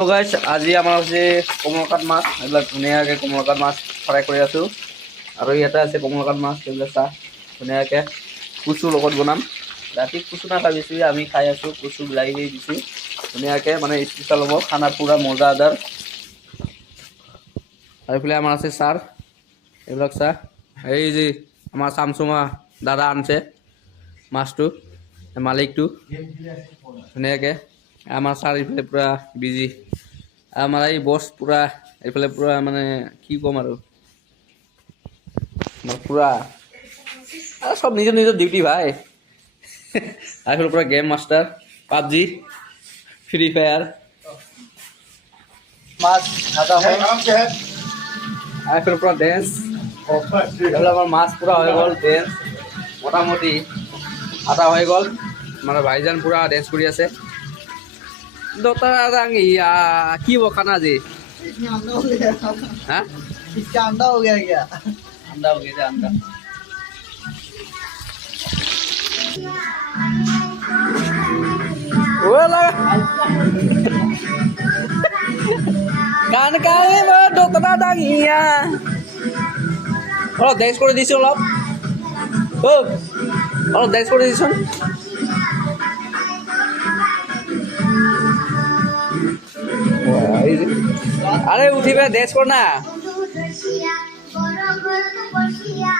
তো গাইছ আজি আমাৰ হৈছে কমলকাত মাছ এইবিলাক ধুনীয়াকৈ কমলকাত মাছ ফ্ৰাই কৰি আছোঁ আৰু ইয়াতে আছে কমলকাত মাছ এইবিলাক চাহ ধুনীয়াকৈ কচুৰ লগত বনাম ৰাতি কচু নাখাবিছোঁ আমি খাই আছোঁ কচু বিলাহী দিছোঁ ধুনীয়াকৈ মানে স্পেচিয়েল হ'ব খানা পূৰা মজা আদাৰ আৰু এইফালে আমাৰ আছে চাৰ এইবিলাক চাহ এই যে আমাৰ চামচুমা দাদা আনছে মাছটো মালিকটো ধুনীয়াকৈ আমাৰ চাৰ এইফালে পূৰা বিজি আমাৰ এই বছ পূৰা এইফালে পূৰা মানে কি ক'ম আৰু পূৰা চব নিজৰ নিজৰ ডিউটি ভাই এইফালে পূৰা game master PUBG free fire মাছ ভাজা হয় এইফালে পূৰা ডেন্স এইফালে আমাৰ মাছ পূৰা হৈ গ'ল ডেন্স মোটামুটি আধা হৈ গ'ল মানে ভাইজান পূৰা ডেন্স কৰি আছে दोता रंग की वो खाना जी अंडा हो गया हाँ इसका अंडा हो गया क्या अंडा हो गया अंडा वो लगा गान काले वो दोता रंगिया और देश को दिसो लब ओ और देश को दिसो अरे उठी पे देश को ना